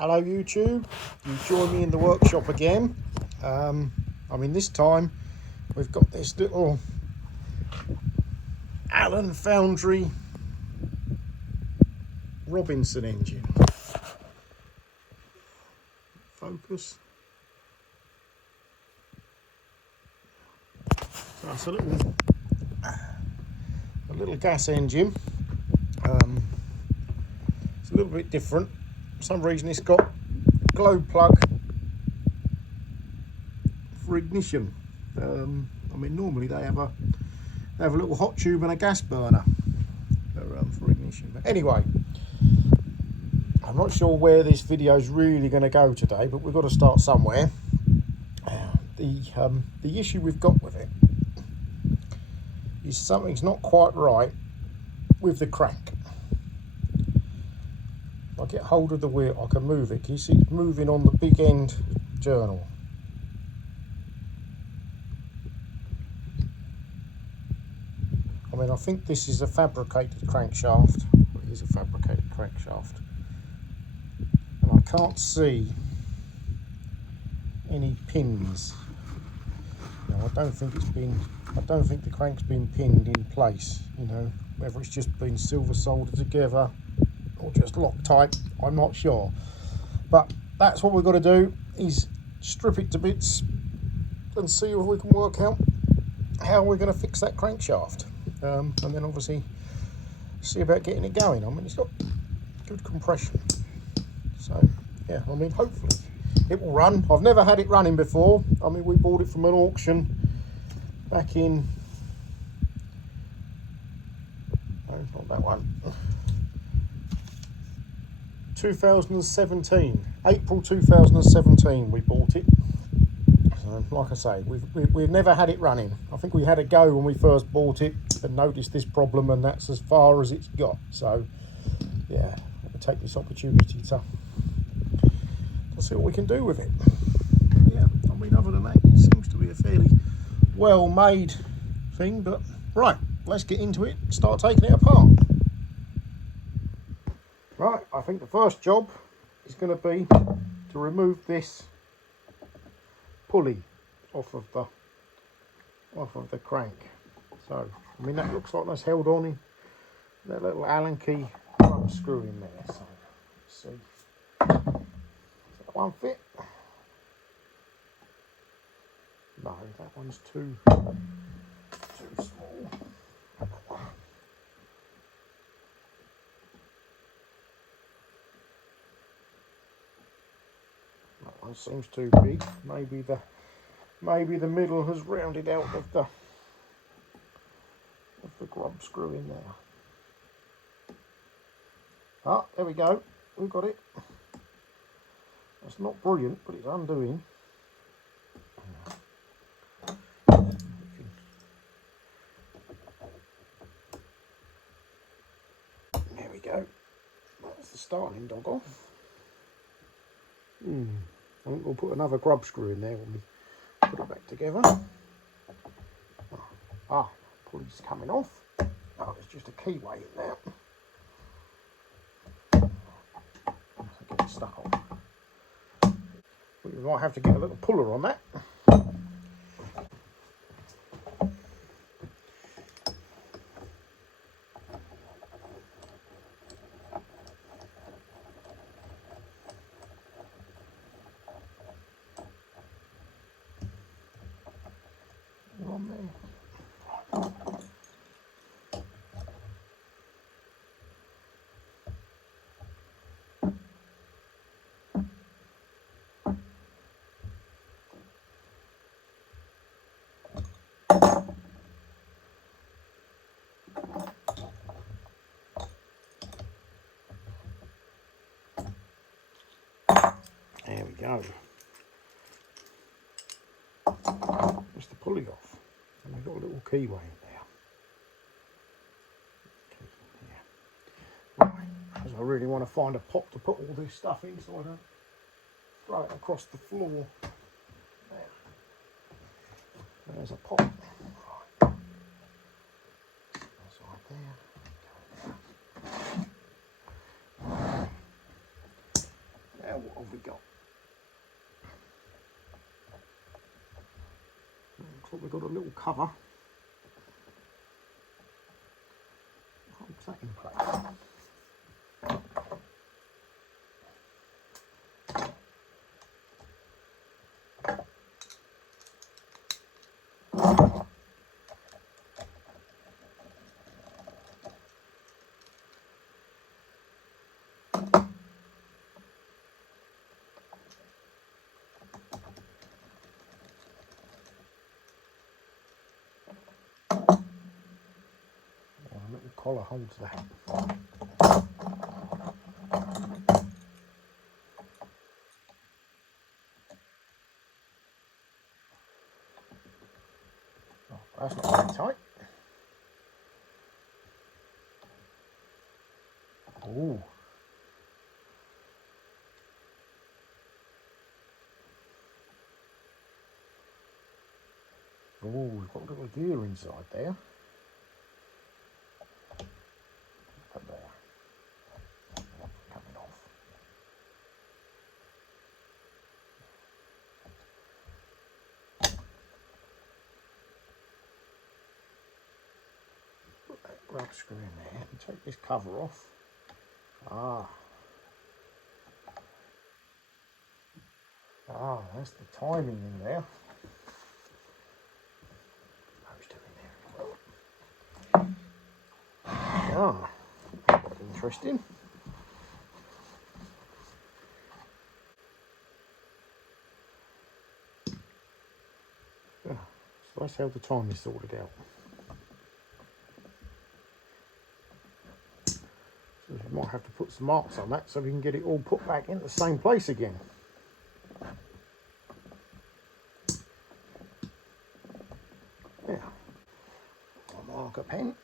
Hello YouTube, you join me in the workshop again. This time we've got this little Alyn Foundry Robinson engine. Focus. So it's a little gas engine. It's a little bit different. For some reason it's got glow plug for ignition. Normally they have a little hot tube and a gas burner for ignition. But anyway, I'm not sure where this video is really going to go today, but we've got to start somewhere. The issue we've got with it is something's not quite right with the crank. If I get hold of the wheel, I can move it. Can you see it's moving on the big end journal? I think this is a fabricated crankshaft. It is a fabricated crankshaft, and I can't see any pins. I don't think the crank's been pinned in place. Whether it's just been silver soldered together or just Loctite, I'm not sure. But that's what we've got to do, is strip it to bits and see if we can work out how we're going to fix that crankshaft. And then obviously see about getting it going. It's got good compression. So yeah, hopefully it will run. I've never had it running before. We bought it from an auction back in, no, not that one, 2017, April 2017 we bought it. So like I say, we've never had it running. I think we had a go when we first bought it and noticed this problem, and that's as far as it's got. So yeah, I'll take this opportunity to see what we can do with it. Yeah, other than that, it seems to be a fairly well made thing. But right, let's get into it, start taking it apart. Right, I think the first job is going to be to remove this pulley off of the crank. So that looks like that's held on in that little Allen key rubber screw in there. So let's see, does that one fit? No, that one's too small. That one seems too big. Maybe the middle has rounded out of the grub screw in there. Ah, there we go. We've got it. That's not brilliant, but it's undoing. There we go. That's the starting dog off. I think we'll put another grub screw in there when we put it back together. Pulley's coming off. Oh, there's just a keyway in there. So get it stuck on. We might have to get a little puller on that. On there. There we go. Just the pulley off, and we've got a little keyway in there. Right, because I really want to find a pot to put all this stuff in so I don't throw it across the floor. There's a pot. Right. That's right there. Now what have we got? Looks like we've got a little cover. Holds that in place. A little collar holds that. Oh, that's not very tight. Ooh. Oh, we've got a little gear inside there. Up there. Coming off. Put that grub screw in there and take this cover off. That's the timing in there. Who's doing there? Interesting. So that's how the time is sorted out. So we might have to put some marks on that so we can get it all put back in the same place again. Yeah. A marker pen.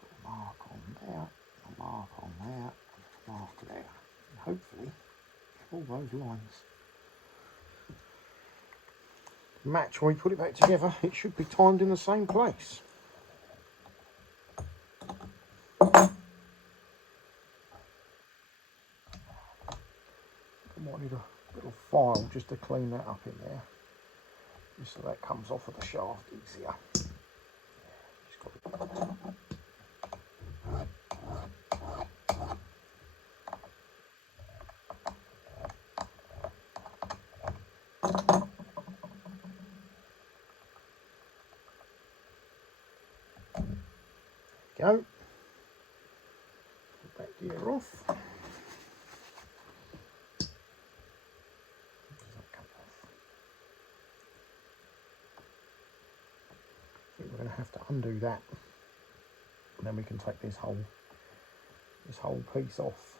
Put a mark on there. A mark on there. A mark there. And hopefully all those lines match when we put it back together. It should be timed in the same place. I might need a little file just to clean that up in there, just so that comes off of the shaft easier. Go. Put that gear off. I think we're going to have to undo that, and then we can take this whole piece off.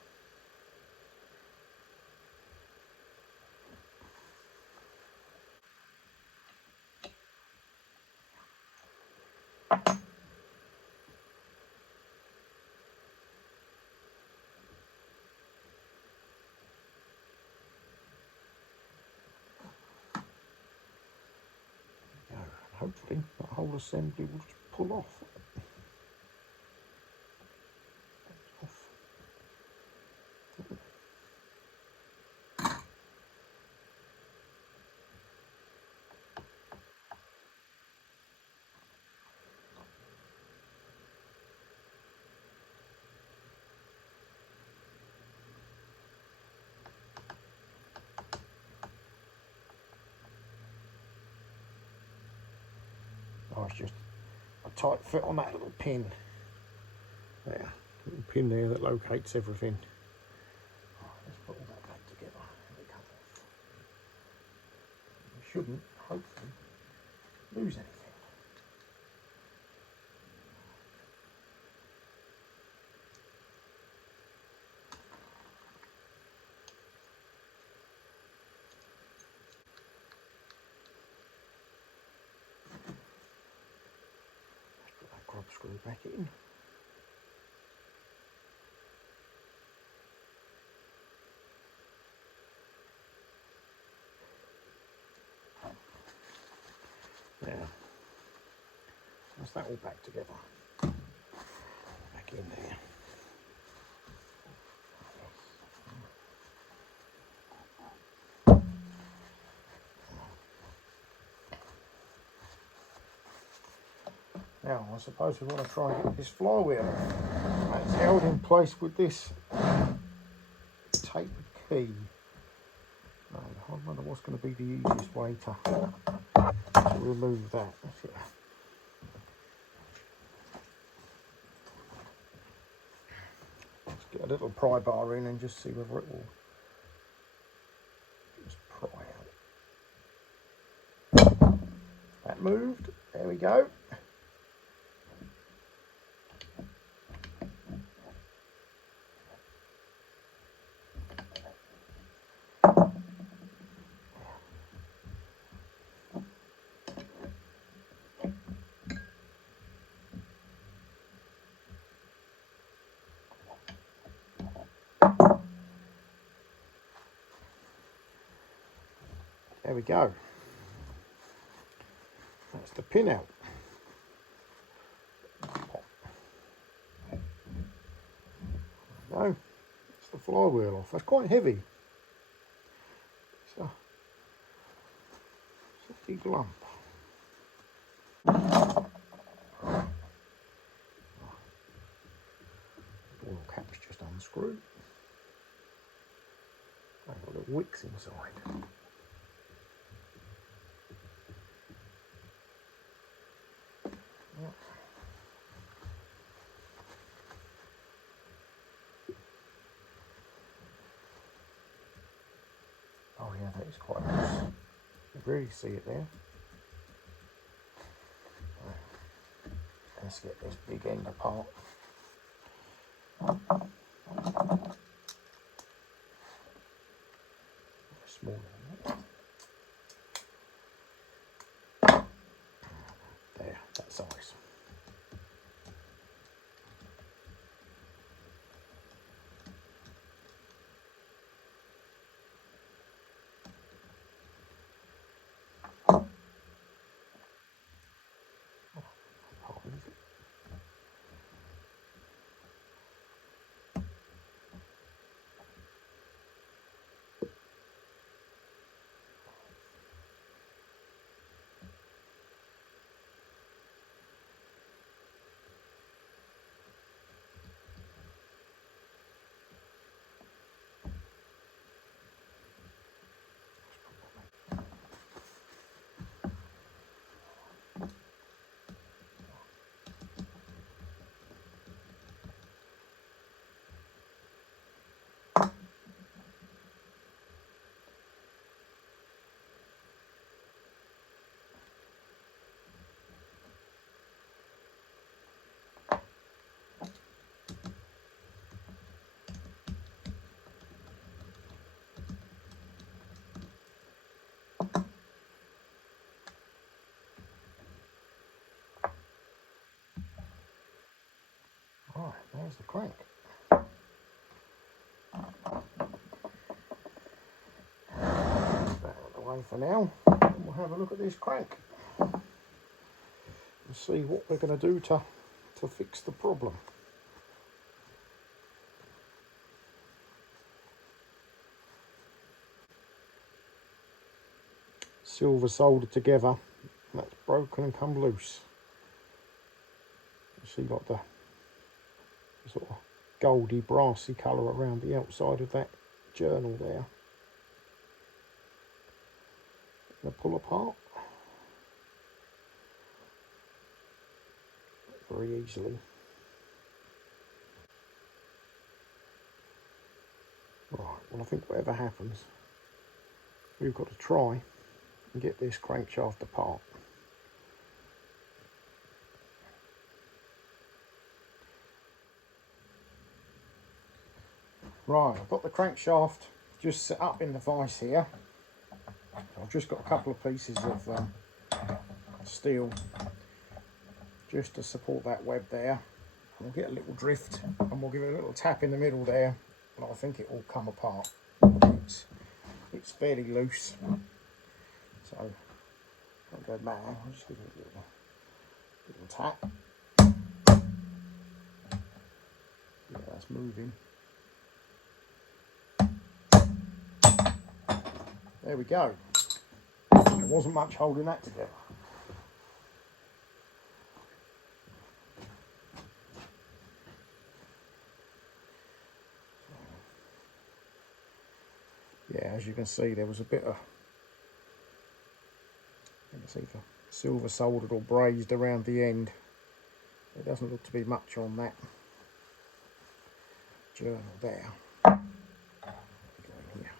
Hopefully that whole assembly will just pull off. Oh, it's just a tight fit on that little pin. There, little pin there that locates everything. Let's put all that back together and it comes off. We shouldn't, hopefully, lose anything. Let's put that grub screw back in. There. That's that all back together. Back in there. Now I suppose we want to try and get this flywheel off. It's held in place with this tape key. I wonder what's going to be the easiest way to remove that. Let's get a little pry bar in and just see whether it will just pry out. That moved. There we go. There we go. That's the pin out. No, it's the flywheel off. That's quite heavy. It's a big lump. The oil cap's just unscrewed. I've got little wicks inside. Oh yeah, that is quite loose. You can really see it there. Let's get this big end apart. Smaller than that. There, that size. Right, there's the crank. That out of the way for now. And we'll have a look at this crank and see what we're going to do to fix the problem. Silver soldered together, and that's broken and come loose. You see like the sort of goldy brassy colour around the outside of that journal there. Going to pull apart very easily. Right, well I think whatever happens, we've got to try and get this crankshaft apart. Right, I've got the crankshaft just set up in the vise here. I've just got a couple of pieces of steel just to support that web there. We'll get a little drift and we'll give it a little tap in the middle there, and I think it will come apart. It's fairly loose, so don't go mad. I'll just give it a little tap. Yeah, that's moving. There we go. There wasn't much holding that together. yeah, as you can see, there was a bit of, you can see the silver soldered or brazed around the end. There doesn't look to be much on that journal there. Go in here.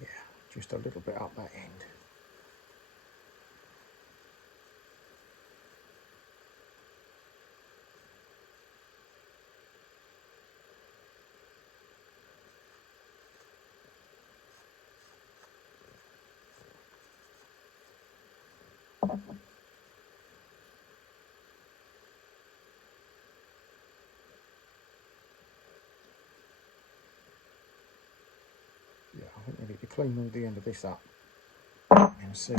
Yeah, just a little bit up that end. Yeah, I think we need to clean all the end of this up and see.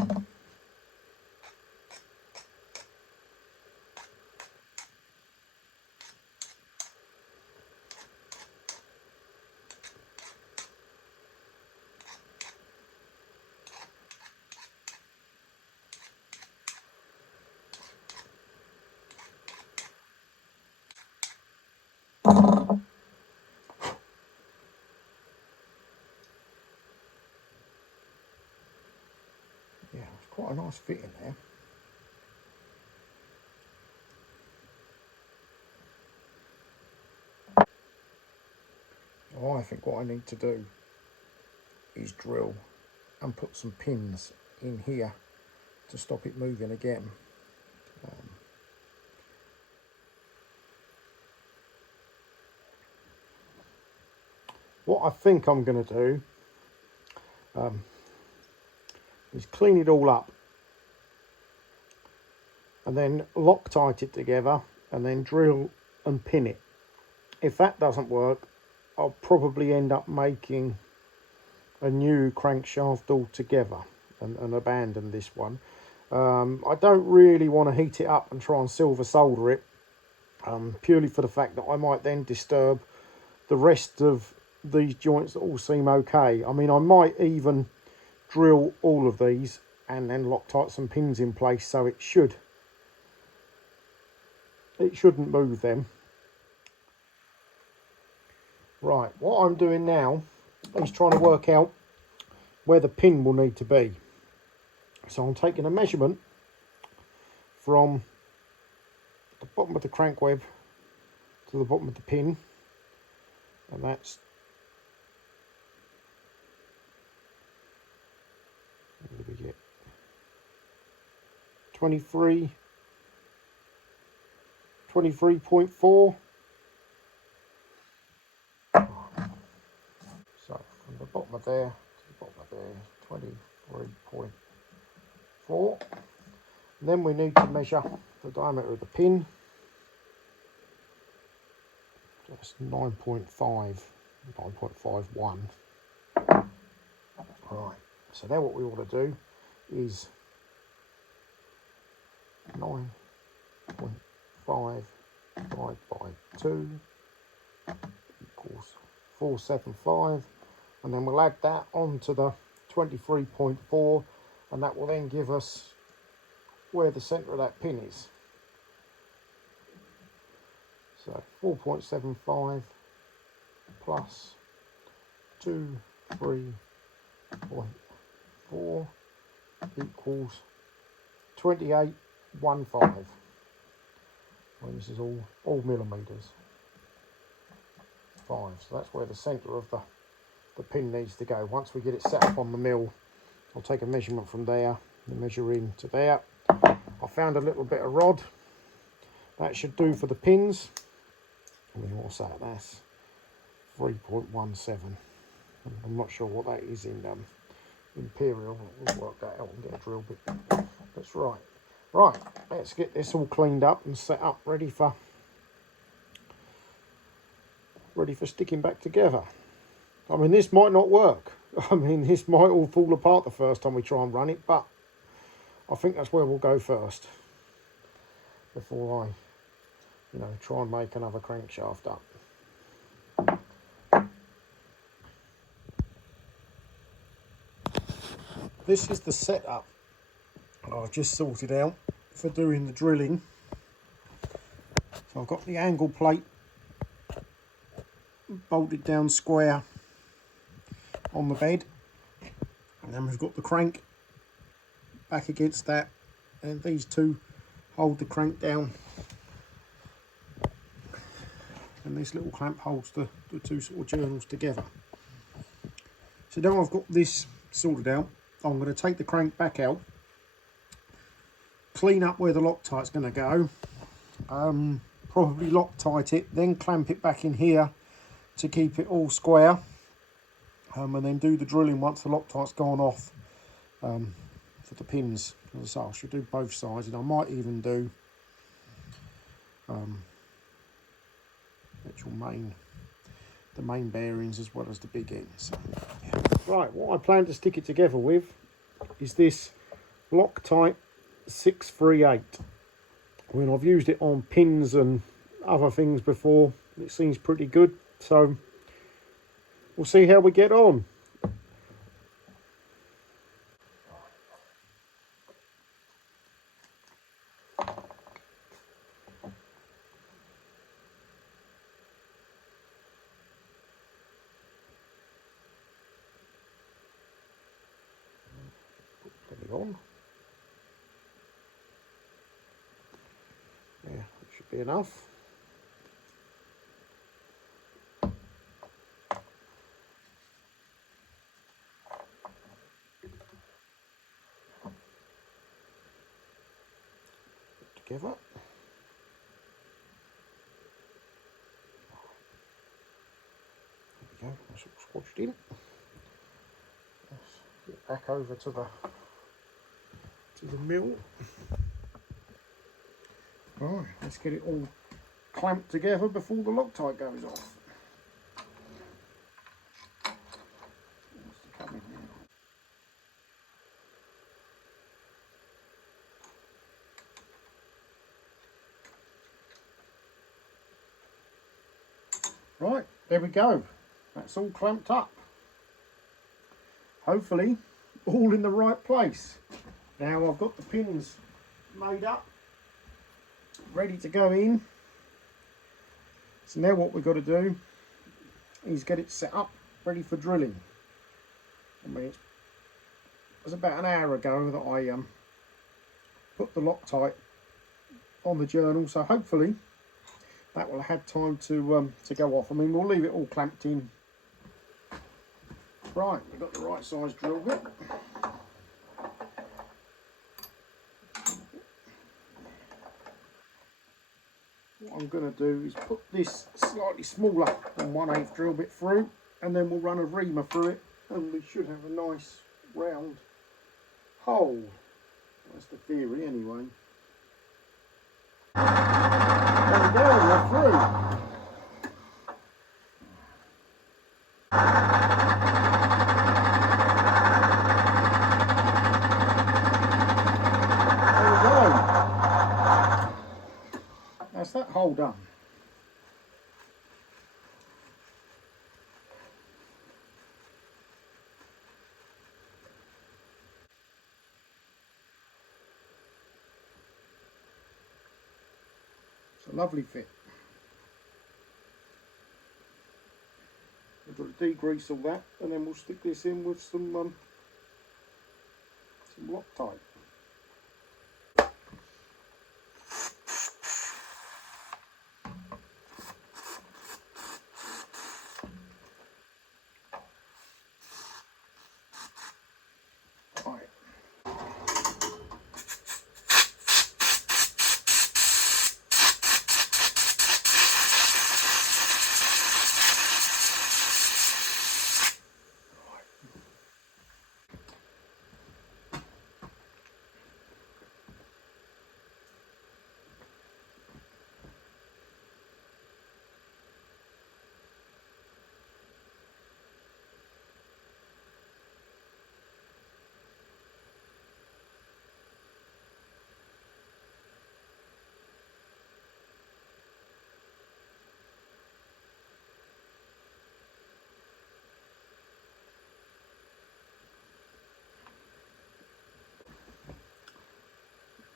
Yeah, it's quite a nice fit in there. I think what I need to do is drill and put some pins in here to stop it moving again. What I think I'm going to do is clean it all up and then Loctite it together and then drill and pin it. If that doesn't work, I'll probably end up making a new crankshaft altogether and abandon this one. I don't really want to heat it up and try and silver solder it, purely for the fact that I might then disturb the rest of these joints that all seem okay. I mean, I might even drill all of these and then Loctite some pins in place so it shouldn't move them. Right, what I'm doing now is trying to work out where the pin will need to be. So I'm taking a measurement from the bottom of the crank web to the bottom of the pin, and that's, what did we get, 23.4. So from the bottom of there to the bottom of there, 23.4. And then we need to measure the diameter of the pin. That's 9.51. Right, so now what we want to do is 9.5 divided by 2 equals 475, and then we'll add that onto the 23.4, and that will then give us where the centre of that pin is. So 4.75 plus 23.4 equals 28.15. Well, this is all millimetres. 5. So that's where the centre of the pin needs to go. Once we get it set up on the mill, I'll take a measurement from there and measure in to there. I found a little bit of rod. That should do for the pins. I mean, what's that? That's 3.17. I'm not sure what that is in imperial. We'll work that out and get a drill bit. That's right. Right, let's get this all cleaned up and set up, ready for sticking back together. I mean, this might not work. I mean, this might all fall apart the first time we try and run it, but I think that's where we'll go first before I, try and make another crankshaft up. This is the setup I've just sorted out for doing the drilling. So I've got the angle plate bolted down square on the bed, and then we've got the crank back against that, and these two hold the crank down, and this little clamp holds the two sort of journals together. So now I've got this sorted out, I'm going to take the crank back out, clean up where the Loctite's going to go, probably Loctite it, then clamp it back in here to keep it all square, and then do the drilling once the Loctite's gone off for the pins. As I say, I should do both sides, and I might even do actual the main bearings as well as the big ends. So, yeah. Right, what I plan to stick it together with is this Loctite 638. When I've used it on pins and other things before, it seems pretty good, so we'll see how we get on. Put it on. Yeah, it should be enough. Put together. There we go, that's all squashed in. Let's get back over to the mill. Right, let's get it all clamped together before the Loctite goes off. Right, there we go. That's all clamped up. Hopefully, all in the right place. Now I've got the pins made up, ready to go in. So now what we've got to do is get it set up, ready for drilling. I mean, it was about an hour ago that I put the Loctite on the journal, so hopefully that will have had time to go off. I mean, we'll leave it all clamped in. Right, we've got the right size drill bit. What I'm going to do is put this slightly smaller than 1/8 drill bit through, and then we'll run a reamer through it, and we should have a nice round hole. That's the theory anyway. There we go, we're through. There we go. That's that hole done. It's a lovely fit. We've got to degrease all that, and then we'll stick this in with some Loctite.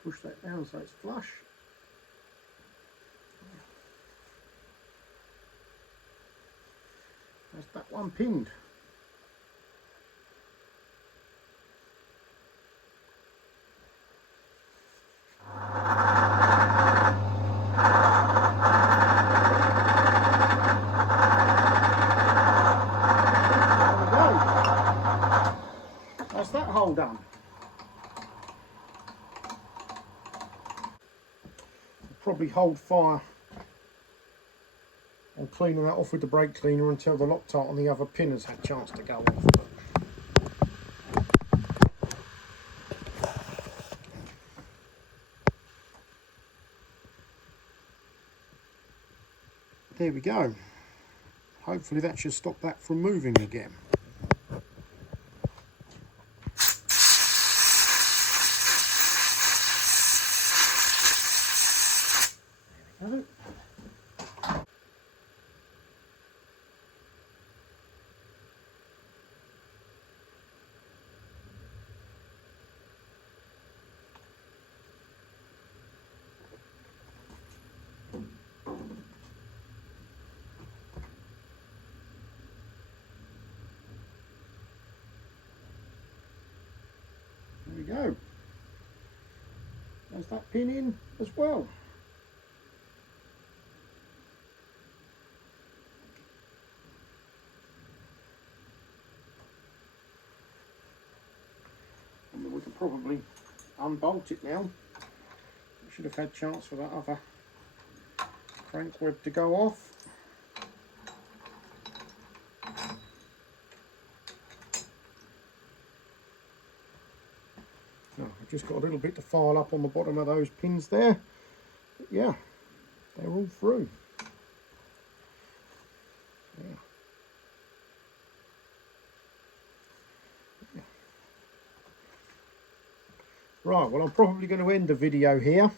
Push that down so it's flush. That's that one pinned. That's that hole done. I'll probably hold fire on cleaning that off with the brake cleaner until the Loctite on the other pin has had a chance to go off. There we go. Hopefully that should stop that from moving again. There we go. There we go. There's that pin in as well. And we can probably unbolt it now. We should have had a chance for that other crank web to go off. Oh, I've just got a little bit to file up on the bottom of those pins there. But yeah, they're all through. Yeah. Yeah. Right, well I'm probably going to end the video here.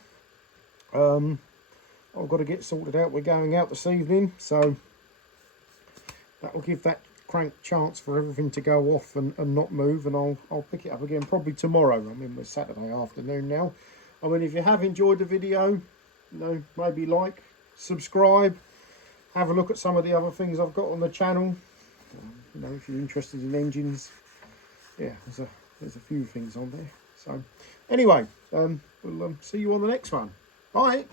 I've got to get sorted out. We're going out this evening, so that will give that crank chance for everything to go off and not move, and I'll pick it up again probably tomorrow. I mean, we're Saturday afternoon now. I mean, if you have enjoyed the video, you know, maybe like, subscribe, have a look at some of the other things I've got on the channel. You know, if you're interested in engines, yeah, there's a few things on there. So anyway, we'll see you on the next one. Bye.